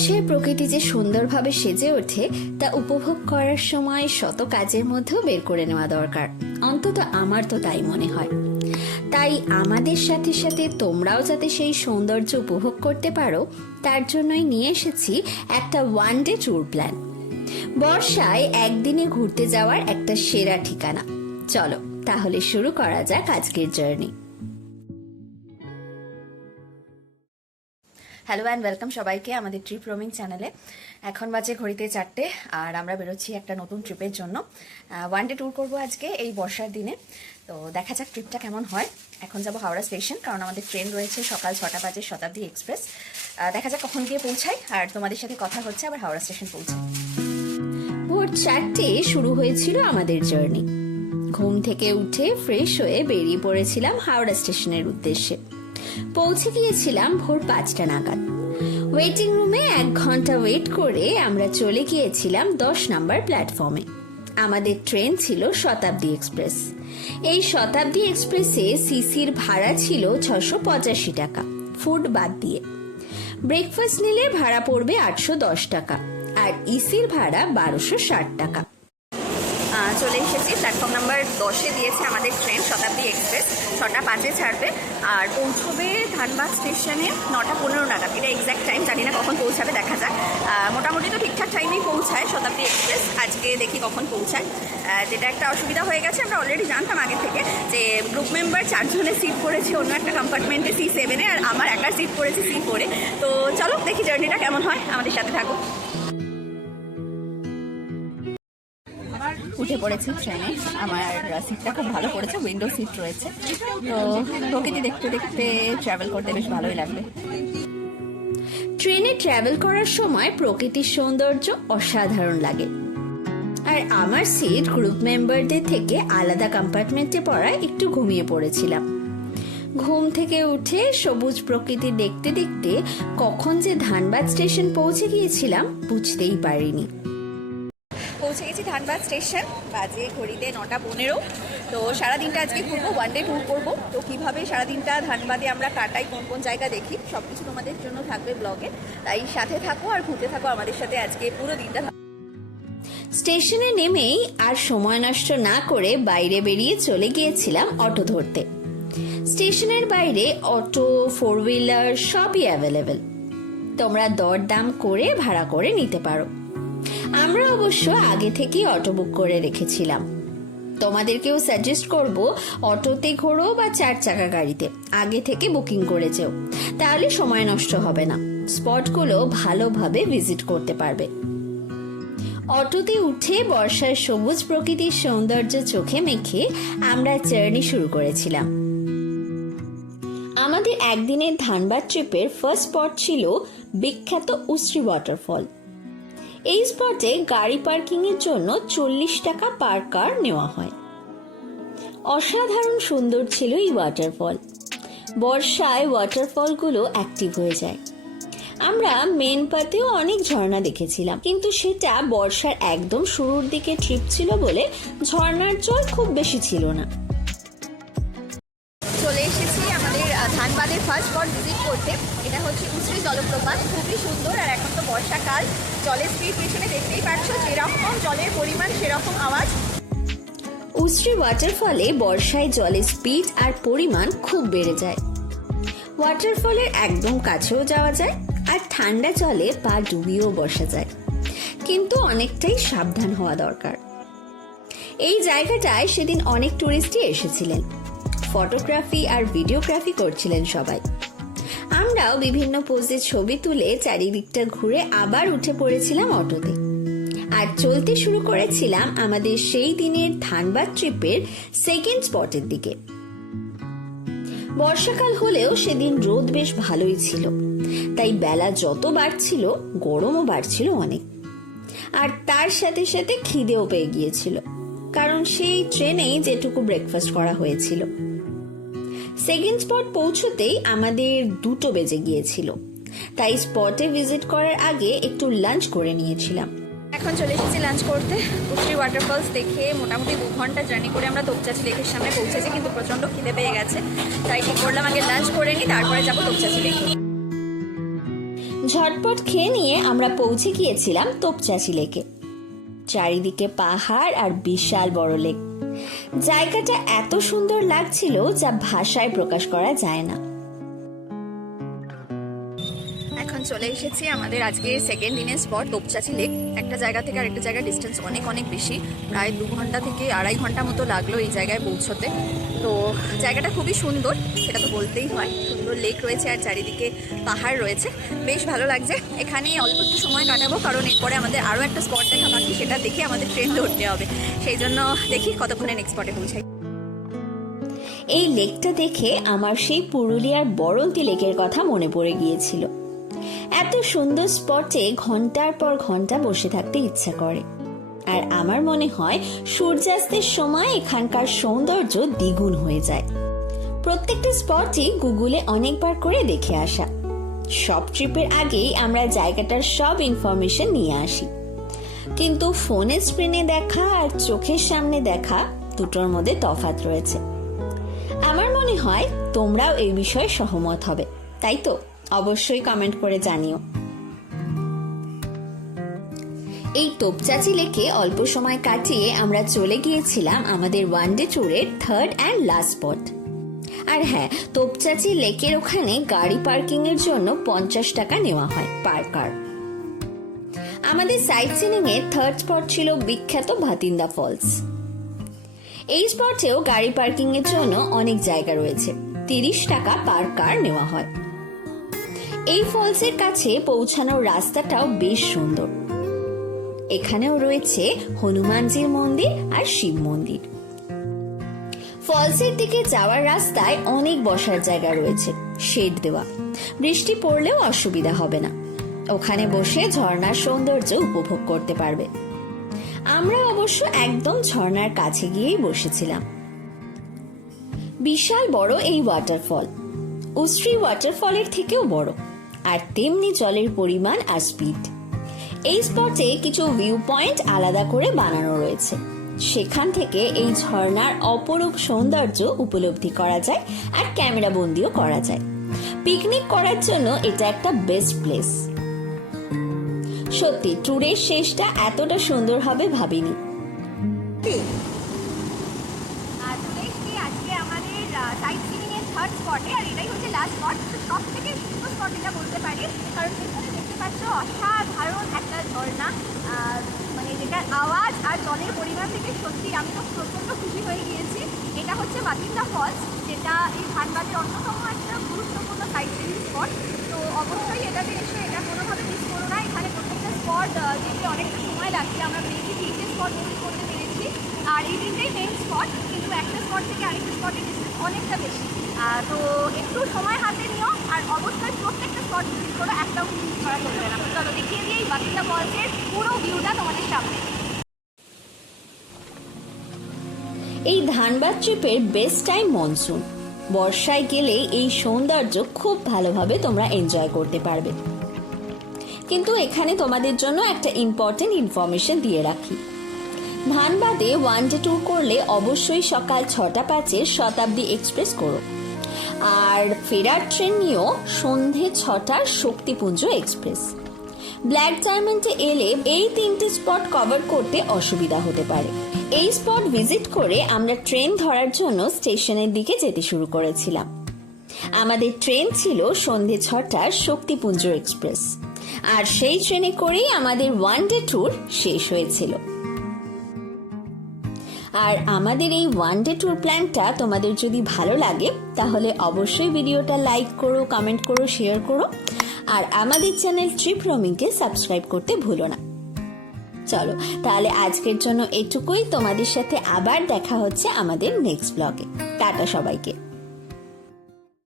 বর্ষায় প্রকৃতি যে সুন্দরভাবে সেজে ওঠে তা উপভোগ করার সময় শত কাজের মধ্যেও বের করে নেওয়া দরকার। অন্তত আমার তো তাই মনে হয়। তাই আমাদের সাথে সাথে তোমরাও যাতে সেই সৌন্দর্য উপভোগ করতে পারো তার জন্যই নিয়ে এসেছি একটা ওয়ান ডে ট্যুর প্ল্যান। বর্ষায় একদিনে ঘুরতে যাওয়ার একটা সেরা ঠিকানা। চলো তাহলে শুরু করা যাক আজকের জার্নি। হ্যালো অ্যান্ড ওয়েলকাম সবাইকে আমাদের ট্রিপ রোমিং চ্যানেলে। এখন বাজে ঘড়িতে 4টে আর আমরা বেরোচ্ছি একটা নতুন ট্রিপের জন্য। ওয়ান ডে ট্যুর করবো আজকে এই বর্ষার দিনে। তো দেখা যাক ট্রিপটা কেমন হয়। এখন যাব হাওড়া স্টেশন, কারণ আমাদের ট্রেন রয়েছে সকাল 6টা বাজে শতাব্দী এক্সপ্রেস। দেখা যাক কখন গিয়ে পৌঁছাই, আর তোমাদের সাথে কথা হচ্ছে আবার হাওড়া স্টেশন পৌঁছাই। ভোর 4টে শুরু হয়েছিল আমাদের জার্নি। ঘুম থেকে উঠে ফ্রেশ হয়ে বেরিয়ে পড়েছিলাম হাওড়া স্টেশনের উদ্দেশ্যে। পৌঁছে গিয়েছিলাম ভোর 5টা নাগাদ। ওয়েটিং রুমে 1 ঘন্টা ওয়েট করে আমরা চলে গিয়েছিলাম 10 নম্বর প্ল্যাটফর্মে। আমাদের ট্রেন ছিল শতাব্দী এক্সপ্রেস। এই শতাব্দী এক্সপ্রেসে সিসির ভাড়া ছিল 685 টাকা, ফুড বাদ দিয়ে। ব্রেকফাস্ট নিলে ভাড়া পড়বে 810 টাকা, আর ইসির ভাড়া 1260 টাকা। চলে এসেছি প্ল্যাটফর্ম নাম্বার 10-এ দিয়েছে আমাদের ট্রেন শতাব্দী এক্সপ্রেস। 6টা 5-এ ছাড়বে আর পৌঁছবে ধানবাদ স্টেশনে 9টা 15 নাগাদ। এটা এক্স্যাক্ট টাইম জানি না কখন পৌঁছাবে, দেখা যাক। মোটামুটি তো ঠিকঠাক টাইমেই পৌঁছায় শতাব্দী এক্সপ্রেস। আজকে দেখি কখন পৌঁছায়। যেটা একটা অসুবিধা হয়ে গেছে, আমরা অলরেডি জানতাম আগে থেকে যে গ্রুপ মেম্বার 4 জনের সিট পড়েছে অন্য একটা কম্পার্টমেন্টে C7-এ, আর আমার একার সিট পড়েছে C4-এ। তো চলো দেখি জার্নিটা কেমন হয়, আমাদের সাথে থাকো। উঠে পড়েছি ট্রেনে। আমার সিটটা খুব ভালো পড়েছে, উইন্ডো সিট রয়েছে। তো প্রকৃতি দেখতে দেখতে ট্রাভেল করতে বেশ ভালোই লাগবে। ট্রেনে ট্রাভেল করার সময় প্রকৃতির সৌন্দর্য অসাধারণ লাগে। আর আমার সিট গ্রুপ মেম্বারদের থেকে আলাদা কম্পার্টমেন্টে পড়ায় একটু ঘুমিয়ে পড়েছিলাম। ঘুম থেকে উঠে সবুজ প্রকৃতি দেখতে দেখতে কখন যে ধানবাদ স্টেশন পৌঁছে গিয়েছিলাম বুঝতেই পারিনি। পৌঁছে গেছি ধানবাদ স্টেশন, বাজে ঘড়িতে 9টা 15। তো সারাদিনটা আজকে ঘুরবো, ওয়ান ডে ট্যুর করবো। তো কীভাবে সারাদিনটা ধানবাদে আমরা কাটাই, কোন কোন জায়গা দেখি, সব কিছু তোমাদের জন্য থাকবে ব্লগে। তাই সাথে থাকো আর ঘুরতে থাকো আমাদের সাথে আজকে পুরো দিনটা। স্টেশনে নেমেই আর সময় নষ্ট না করে বাইরে বেরিয়ে চলে গিয়েছিলাম অটো ধরতে। স্টেশনের বাইরে অটো, 4 হুইলার সবই অ্যাভেলেবেল। তোমরা দরদাম করে ভাড়া করে নিতে পারো। আমরা অবশ্য আগে থেকেই অটো বুক করে রেখেছিলাম। তোমাদেরকেও সাজেস্ট করব অটোতে ঘোরো বা 4 চাকা গাড়িতে আগে থেকে বুকিং করে যেও, তাহলে সময় নষ্ট হবে না, স্পটগুলো ভালোভাবে ভিজিট করতে পারবে। অটোতে উঠে বর্ষার সবুজ প্রকৃতির সৌন্দর্য চোখে মেখে আমরা জার্নি শুরু করেছিলাম। আমাদের একদিনের ধানবাদ ট্রিপের ফার্স্ট স্পট ছিল বিখ্যাত উশ্রী ওয়াটারফল। এই স্পটে গাড়ি পার্কিং এর জন্য 40 টাকা পার কার নেওয়া হয়। অসাধারণ সুন্দর ছিল এই ওয়াটারফল। বর্ষায় ওয়াটারফলগুলো অ্যাক্টিভ হয়ে যায়। আমরা মেন পাতেও অনেক ঝর্ণা দেখেছিলাম, কিন্তু সেটা বর্ষার একদম শুরুর দিকে ট্রিপ ছিল বলে ঝর্ণার জল খুব বেশি ছিল না। চলে এসেছি আমাদের ধানবাদের ফার্স্ট স্পট ভিজিট করতে। এটা হচ্ছে উশ্রী জলপ্রপাত, খুবই সুন্দর। আর এখন তো বর্ষাকাল, জলের স্পিড পিছনে দেখতেই পাচ্ছ, যেরকম জলের পরিমাণ সেরকম আওয়াজ। উশ্রী ওয়াটারফলে বর্ষায় জলের স্পিড আর পরিমাণ খুব বেড়ে যায়। ওয়াটারফলের একদম কাছেও যাওয়া যায়, আর ঠান্ডা জলে পা ডুবিয়েও বসা যায়, কিন্তু অনেকটাই সাবধান হওয়া দরকার। এই জায়গাটায় সেদিন অনেক টুরিস্টই এসেছিলেন, ফটোগ্রাফি আর ভিডিওগ্রাফি করছিলেন সবাই। আমরাও বিভিন্ন পোজে ছবি তুলে চারিদিকটা ঘুরে আবার উঠে পড়েছিলাম অটোতে, আর চলতে শুরু করেছিলাম আমাদের সেই দিনের ধানবাদ ট্রিপের সেকেন্ড স্পটের দিকে। বর্ষাকাল হলেও সেদিন রোদ বেশ ভালোই ছিল, তাই বেলা যত বাড়ছিল গরমও বাড়ছিল অনেক। আর তার সাথে সাথে খিদেও পেয়ে গিয়েছিল, কারণ সেই ট্রেনেই যেটুকু ব্রেকফাস্ট করা হয়েছিল। সেকেন্ড স্পট পৌঁছতেই আমাদের 2টো বেজে গিয়েছিল, তাই স্পটে ভিজিট করার আগে একটু লাঞ্চ করে নিয়েছিলাম। এখন চলে এসেছি লাঞ্চ করতে। উশ্রী ওয়াটারফলস দেখে মোটামুটি 2 ঘন্টা জার্নি করে আমরা তোপচাঁচি লেকের সামনে পৌঁছেছি, কিন্তু প্রচন্ড খিদে পেয়ে গেছে, তাই ঠিক করলাম আগে লাঞ্চ করে নিই, তারপরে যাবো তোপচাঁচি লেকে। ঝটপট খেয়ে নিয়ে আমরা পৌঁছে গিয়েছিলাম তোপচাঁচি লেকে। চারিদিকে পাহাড় আর বিশাল বড় লেক। জায়গাটা এত সুন্দর লাগছিল যা ভাষায় প্রকাশ করা যায় না। এখন চলে এসেছি আমাদের আজকে সেকেন্ড দিনের স্পট তোপচাঁচি লেক। একটা জায়গা থেকে আরেকটা জায়গার ডিস্টেন্স অনেক অনেক বেশি, প্রায় 2 ঘন্টা থেকে 2.5 ঘন্টা মতো লাগলো এই জায়গায় পৌঁছতে। তো জায়গাটা খুবই সুন্দর, সেটা তো বলতেই হয়। সুন্দর লেক রয়েছে আর চারিদিকে পাহাড় রয়েছে, বেশ ভালো লাগছে। এখানেই অল্প একটু সময় কাটাবো, কারণ এরপরে আমাদের আরও একটা স্পট দেখা বাকি, সেটা দেখে আমাদের ট্রেন ধরতে হবে। সেই জন্য দেখি কতক্ষণে নেক্সট স্পটে পৌঁছাই। এই লেকটা দেখে আমার সেই পুরুলিয়ার বরন্তি লেকের কথা মনে পড়ে গিয়েছিল। এত সুন্দর স্পটে ঘন্টার পর ঘন্টা বসে থাকতে ইচ্ছা করে। আর আমার মনে হয় সূর্যাস্তের সময় এখানকার সৌন্দর্য দ্বিগুণ হয়ে যায়। প্রত্যেকটা স্পটই গুগলে অনেকবার করে দেখে আসা। সব ট্রিপের আগেই আমরা জায়গাটার সব ইনফরমেশন নিয়ে আসি, কিন্তু ফোনের স্ক্রিনে দেখা আর চোখের সামনে দেখা দুটোর মধ্যে তফাৎ রয়েছে। আমার মনে হয় তোমরাও এই বিষয়ে সহমত হবে, তাই তো? অবশ্যই কমেন্ট করে জানিও। এই তোপচাঁচি লেকে অল্প সময় কাটিয়ে আমরা চলে গিয়েছিলাম আমাদের ওয়ানডে ট্যুরের থার্ড অ্যান্ড লাস্ট স্পট। আর হ্যাঁ, তোপচাঁচি লেকের ওখানে গাড়ি পার্কিং এর জন্য 50 টাকা নেওয়া হয় পার কার। আমাদের সাইট সিনিং এর থার্ড স্পট ছিল বিখ্যাত ভাতিন্দা ফলস। এই স্পটেও গাড়ি পার্কিং এর জন্য অনেক জায়গা রয়েছে, 30 টাকা পার কার নেওয়া হয়। এই ফলসের কাছে পৌঁছানোর রাস্তাটাও বেশ সুন্দর। এখানেও রয়েছে হনুমানজির মন্দির আর শিব মন্দির। ফলসের দিকে যাওয়ার রাস্তায় অনেক বসার জায়গা রয়েছে, শেড দেওয়া। বৃষ্টি পড়লেও অসুবিধা হবে না, ওখানে বসে ঝর্ণার সৌন্দর্য উপভোগ করতে পারবে। আমরা অবশ্য একদম ঝর্ণার কাছে গিয়েই বসেছিলাম। বিশাল বড় এই ওয়াটারফল, উশ্রী ওয়াটারফলের থেকেও বড়, আর তেমনি জলের পরিমাণ আর স্পিড। এই স্পটে কিছু ভিউ পয়েন্ট আলাদা করে বানানো রয়েছে, সেখান থেকে এই ঝর্ণার অপরূপ সৌন্দর্য উপলব্ধি করা যায় আর ক্যামেরা বন্দিও করা যায়। পিকনিক করার জন্য এটা একটা বেস্ট প্লেস। সত্যি ট্যুরের শেষটা এতটা সুন্দর হবে ভাবিনি। আজকে আমাদের সাইট সিনিং এর থার্ড স্পটে, আর এটাই হচ্ছে লাস্ট স্পট। সব থেকে সুন্দর স্পট এটা বলতে পারি, কারণ সেখানে দেখতে পাচ্ছ অসাধারণ একটা ঝর্ণা, মানে যেটার আওয়াজ আর জলের পরিমাণ থেকে সত্যি আমি তো প্রচণ্ড খুশি হয়ে গিয়েছি। এটা হচ্ছে ভাতিন্দা ফলস, যেটা এই ধানবাদের অন্যতম একটা গুরুত্বপূর্ণ সাইট সিনিং স্পট। তো অবশ্যই এটাতে এসে এটা কোনোভাবে মিস করো না। এখানে প্রত্যেকটা স্পট যেতে অনেকটা সময় লাগছে, আমরা মেনলি 3টে স্পট ভিজিট করতে পেরেছি, আর এই 3টেই মেন স্পট, কিন্তু একটা স্পট থেকে আরেকটা স্পটের ডিস্টেন্স অনেকটা বেশি। তো একটু সময় হাতে নিও, আর অবশ্যই প্রত্যেকটা স্পট ভিজিট করো, একটাও মিস করা চলবে না। চলো দেখিয়ে দিয়ে এই ভাতিন্দা ফলসের পুরো ভিউটা তোমাদের সামনে। এই ধানবাদ ট্রিপের বেস্ট টাইম মনসুন। বর্ষায় গেলে এই সৌন্দর্য খুব ভালোভাবে তোমরা এনজয় করতে পারবে। কিন্তু এখানে তোমাদের জন্য একটা ইম্পর্টেন্ট ইনফরমেশন দিয়ে রাখি। ধানবাদে ওয়ান ডে ট্যুর করলে অবশ্যই সকাল 6:05 শতাব্দী এক্সপ্রেস করো, আর ফেরার ট্রেন নিয়েও সন্ধে 6টার শক্তিপুঞ্জ এক্সপ্রেস। ব্ল্যাক ডায়মন্ডে এলে এই 3টে স্পট কভার করতে অসুবিধা হতে পারে। এই স্পট ভিজিট করে আমরা ট্রেন ধরার জন্য স্টেশনের দিকে যেতে শুরু করেছিলাম। আমাদের ট্রেন ছিল সন্ধে 6টার শক্তিপুঞ্জ এক্সপ্রেস, আর সেই ট্রেনে করেই আমাদের ওয়ান ডে ট্যুর শেষ হয়েছিল। আর আমাদের এই ওয়ান ডে ট্যুর প্ল্যানটা তোমাদের যদি ভালো লাগে তাহলে অবশ্যই ভিডিওটা লাইক করো, কমেন্ট করো, শেয়ার করো, আর আমাদের চ্যানেল ট্রিপ রোমিংকে সাবস্ক্রাইব করতে ভুলো না। চলো তাহলে আজকের জন্য এটুকুই। তোমাদের সাথে আবার দেখা হচ্ছে আমাদের নেক্সট ব্লগে। টাটা সবাইকে।